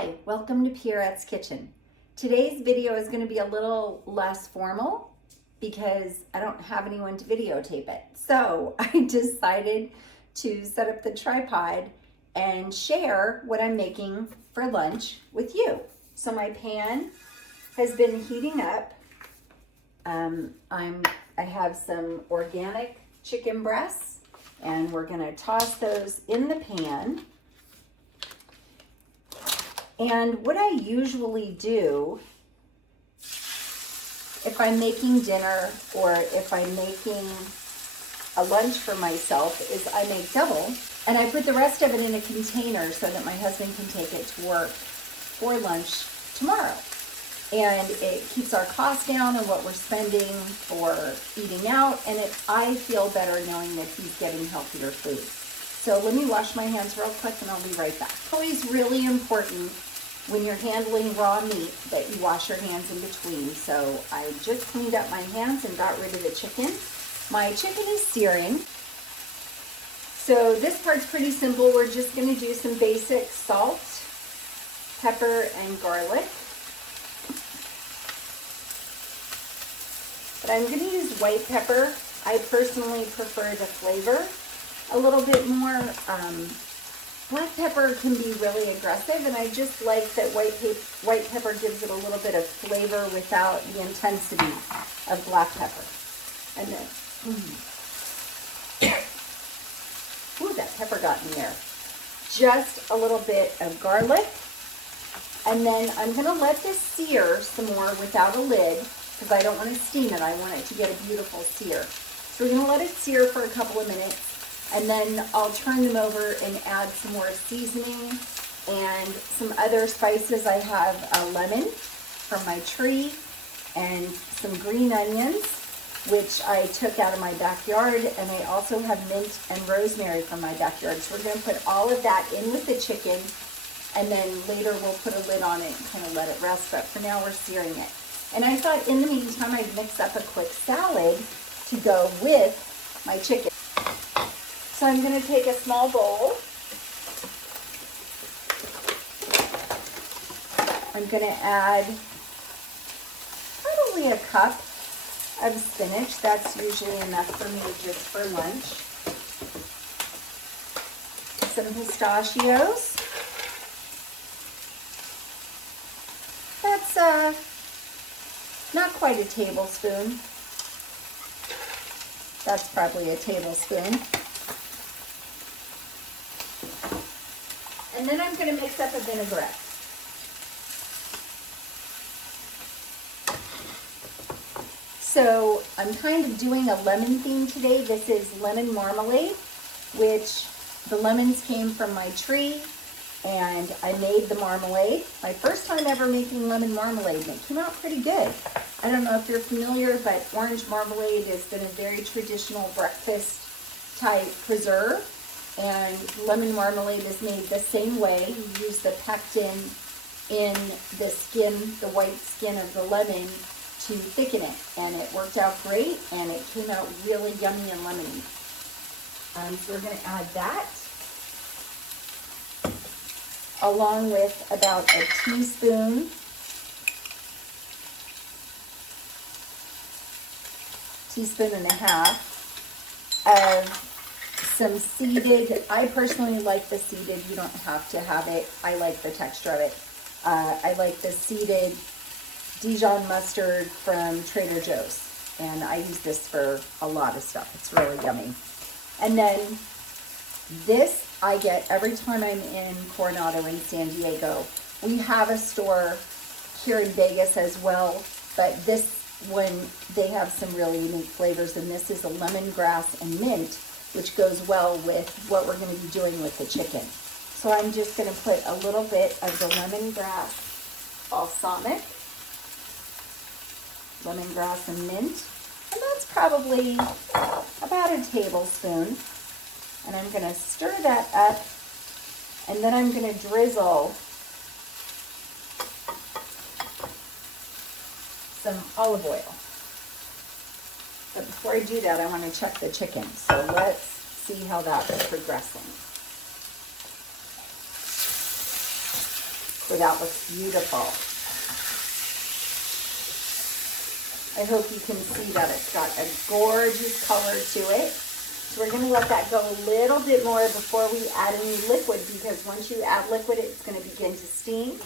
Hi, welcome to Pierrette's Kitchen. Today's video is going to be a little less formal because I don't have anyone to videotape it. So I decided to set up the tripod and share what I'm making for lunch with you. So my pan has been heating up. I have some organic chicken breasts and we're going to toss those in the pan. And what I usually do if I'm making dinner or if I'm making a lunch for myself is I make double and I put the rest of it in a container so that my husband can take it to work for lunch tomorrow. And it keeps our costs down and what we're spending for eating out, and I feel better knowing that he's getting healthier food. So let me wash my hands real quick and I'll be right back. Always really important when you're handling raw meat that you wash your hands in between. So I just cleaned up my hands and got rid of the chicken. My chicken is searing. So this part's pretty simple. We're just going to do some basic salt, pepper, and garlic. But I'm going to use white pepper. I personally prefer the flavor a little bit more. Black pepper can be really aggressive, and I just like that white pepper gives it a little bit of flavor without the intensity of black pepper. And then, ooh, that pepper got in there. Just a little bit of garlic. And then I'm going to let this sear some more without a lid because I don't want to steam it. I want it to get a beautiful sear. So we're going to let it sear for a couple of minutes. And then I'll turn them over and add some more seasoning and some other spices. I have a lemon from my tree and some green onions, which I took out of my backyard. And I also have mint and rosemary from my backyard. So we're going to put all of that in with the chicken. And then later we'll put a lid on it and kind of let it rest. But for now we're searing it. And I thought in the meantime I'd mix up a quick salad to go with my chicken. So I'm going to take a small bowl. I'm going to add probably a cup of spinach. That's usually enough for me just for lunch. Some pistachios. That's not quite a tablespoon. That's probably a tablespoon. And then I'm going to mix up a vinaigrette. So I'm kind of doing a lemon theme today. This is lemon marmalade, which the lemons came from my tree and I made the marmalade. My first time ever making lemon marmalade, and it came out pretty good. I don't know if you're familiar, but orange marmalade has been a very traditional breakfast type preserve. And lemon marmalade is made the same way. You use the pectin in the skin, the white skin of the lemon to thicken it. And it worked out great and it came out really yummy and lemony. So we're going to add that along with about a teaspoon and a half of some seeded. I personally like the seeded. You don't have to have it. I like the texture of it. I like the seeded Dijon mustard from Trader Joe's. And I use this for a lot of stuff. It's really yummy. And then this I get every time I'm in Coronado in San Diego. We have a store here in Vegas as well. But this one, they have some really unique flavors. And this is a lemongrass and mint, which goes well with what we're going to be doing with the chicken. So I'm just going to put a little bit of the lemongrass balsamic, lemongrass and mint, and that's probably about a tablespoon. And I'm going to stir that up, and then I'm going to drizzle some olive oil. But before I do that, I want to check the chicken. So let's see how that's progressing. Well, that looks beautiful. I hope you can see that it's got a gorgeous color to it. So we're going to let that go a little bit more before we add any liquid, because once you add liquid, it's going to begin to steam.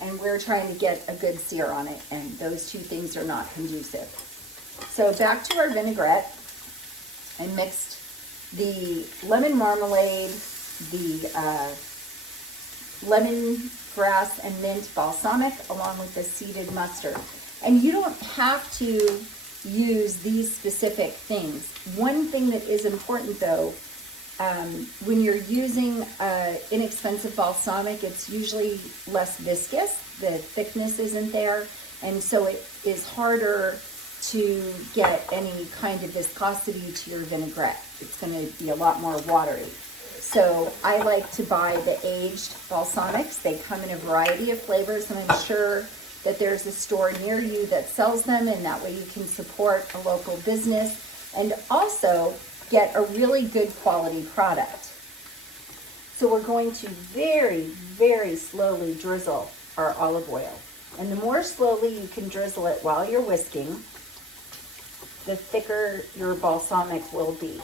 And we're trying to get a good sear on it, and those two things are not conducive. So back to our vinaigrette. I mixed the lemon marmalade, the lemongrass and mint balsamic, along with the seeded mustard. And you don't have to use these specific things. One thing that is important though, when you're using inexpensive balsamic, it's usually less viscous. The thickness isn't there, and so it is harder to get any kind of viscosity to your vinaigrette. It's going to be a lot more watery. So I like to buy the aged balsamics. They come in a variety of flavors, and I'm sure that there's a store near you that sells them, and that way you can support a local business and also get a really good quality product. So we're going to very, very slowly drizzle our olive oil. And the more slowly you can drizzle it while you're whisking, the thicker your balsamic will be.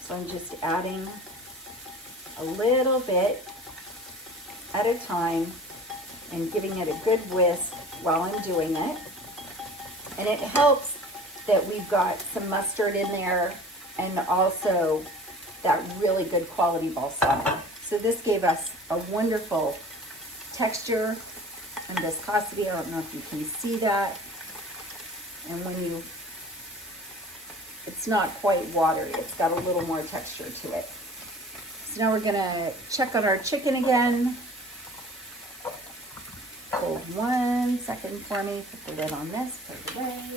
So I'm just adding a little bit at a time and giving it a good whisk while I'm doing it. And it helps that we've got some mustard in there and also that really good quality balsamic. So this gave us a wonderful texture and viscosity. I don't know if you can see that. And when it's not quite watery, it's got a little more texture to it. So now we're gonna check on our chicken again. Hold 1 second for me, put the lid on this, put it away.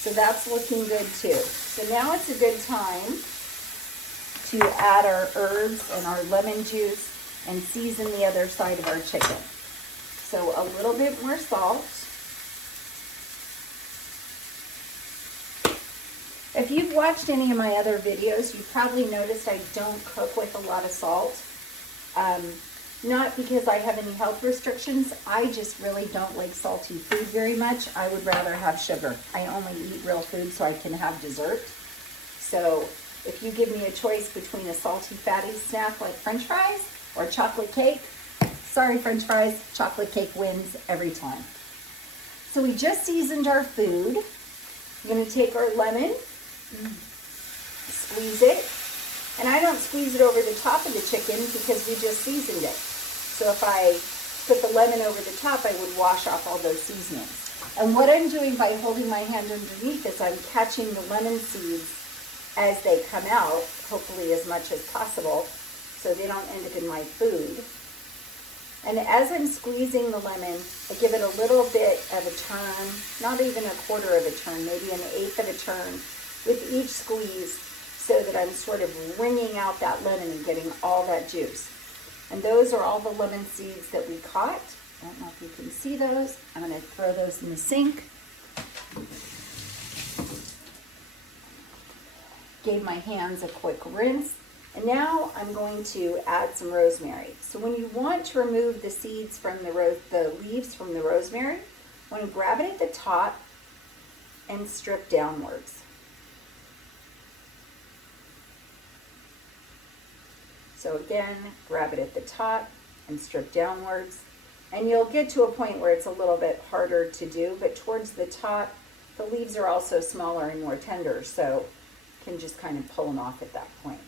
So that's looking good too. So now it's a good time to add our herbs and our lemon juice and season the other side of our chicken. So a little bit more salt. If you've watched any of my other videos, you probably noticed I don't cook with a lot of salt. Not because I have any health restrictions, I just really don't like salty food very much. I would rather have sugar. I only eat real food so I can have dessert. So if you give me a choice between a salty, fatty snack like French fries or chocolate cake, sorry French fries, chocolate cake wins every time. So we just seasoned our food. I'm gonna take our lemon, squeeze it, and I don't squeeze it over the top of the chicken because we just seasoned it. So if I put the lemon over the top, I would wash off all those seasonings. And what I'm doing by holding my hand underneath is I'm catching the lemon seeds as they come out, hopefully as much as possible, so they don't end up in my food. And as I'm squeezing the lemon, I give it a little bit of a turn, not even a quarter of a turn, maybe an eighth of a turn with each squeeze, so that I'm sort of wringing out that lemon and getting all that juice. And those are all the lemon seeds that we caught. I don't know if you can see those. I'm going to throw those in the sink. Gave my hands a quick rinse. And now I'm going to add some rosemary. So when you want to remove the seeds from the leaves from the rosemary, I want to grab it at the top and strip downwards. So again, grab it at the top and strip downwards. And you'll get to a point where it's a little bit harder to do, but towards the top, the leaves are also smaller and more tender, so you can just kind of pull them off at that point.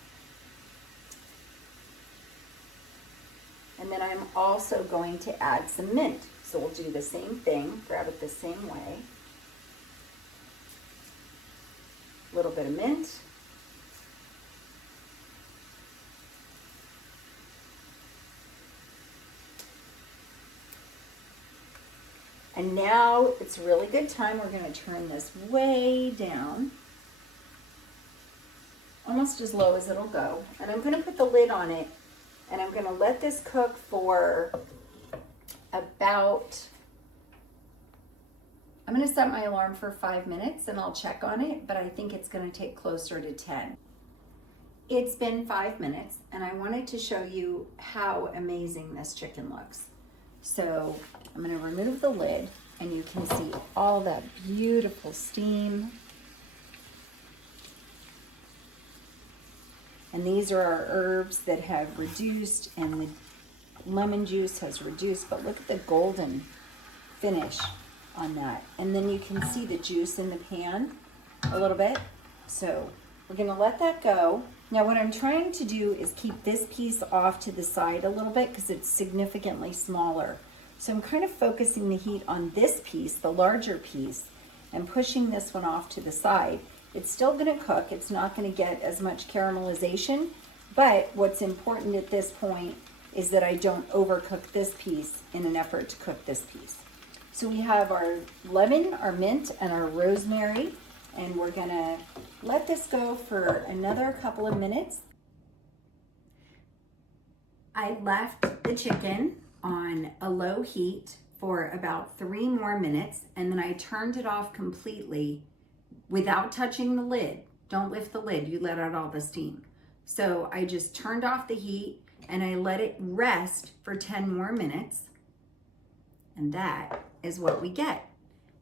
And then I'm also going to add some mint. So we'll do the same thing, grab it the same way. A little bit of mint. And now it's a really good time. We're going to turn this way down, almost as low as it'll go. And I'm going to put the lid on it, and I'm going to let this cook for about I'm gonna set my alarm for 5 minutes and I'll check on it, but I think it's gonna take closer to 10. It's been 5 minutes and I wanted to show you how amazing this chicken looks. So I'm gonna remove the lid and you can see all that beautiful steam. And these are our herbs that have reduced and the lemon juice has reduced, but look at the golden finish on that. And then you can see the juice in the pan a little bit. So we're gonna let that go. Now what I'm trying to do is keep this piece off to the side a little bit because it's significantly smaller. So I'm kind of focusing the heat on this piece, the larger piece, and pushing this one off to the side. It's still gonna cook. It's not gonna get as much caramelization, but what's important at this point is that I don't overcook this piece in an effort to cook this piece. So we have our lemon, our mint, and our rosemary, and we're gonna let this go for another couple of minutes. I left the chicken on a low heat for about 3 more minutes, and then I turned it off completely without touching the lid. Don't lift the lid, you let out all the steam. So I just turned off the heat and I let it rest for 10 more minutes. And that is what we get.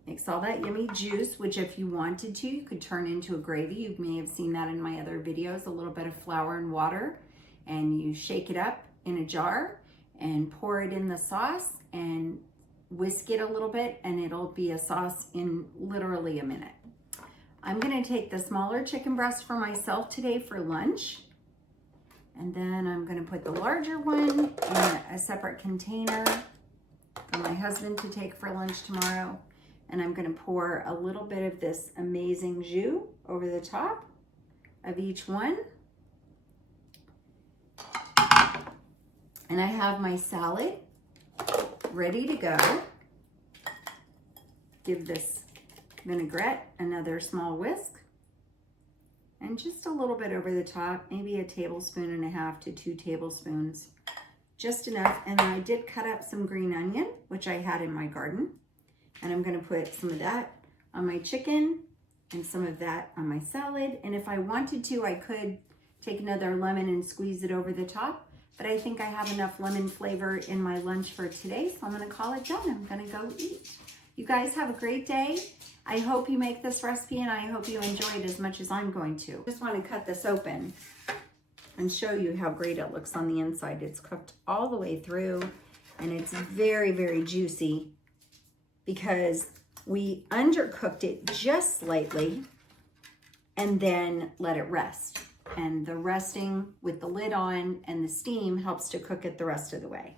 Makes all that yummy juice, which if you wanted to, you could turn into a gravy. You may have seen that in my other videos, a little bit of flour and water, and you shake it up in a jar and pour it in the sauce and whisk it a little bit, and it'll be a sauce in literally a minute. I'm gonna take the smaller chicken breast for myself today for lunch. And then I'm gonna put the larger one in a separate container for my husband to take for lunch tomorrow. And I'm gonna pour a little bit of this amazing jus over the top of each one. And I have my salad ready to go. Give this vinaigrette another small whisk. And just a little bit over the top, maybe 1.5 tablespoons to 2 tablespoons, just enough. And I did cut up some green onion, which I had in my garden. And I'm gonna put some of that on my chicken and some of that on my salad. And if I wanted to, I could take another lemon and squeeze it over the top, but I think I have enough lemon flavor in my lunch for today, so I'm gonna call it done. I'm gonna go eat. You guys have a great day. I hope you make this recipe and I hope you enjoy it as much as I'm going to. Just want to cut this open and show you how great it looks on the inside. It's cooked all the way through and it's very, very juicy because we undercooked it just slightly and then let it rest. And the resting with the lid on and the steam helps to cook it the rest of the way.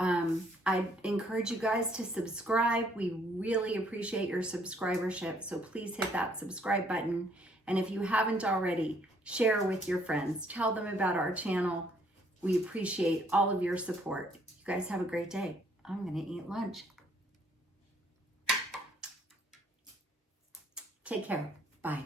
I encourage you guys to subscribe. We really appreciate your subscribership, so please hit that subscribe button. And if you haven't already, share with your friends. Tell them about our channel. We appreciate all of your support. You guys have a great day. I'm gonna eat lunch. Take care. Bye.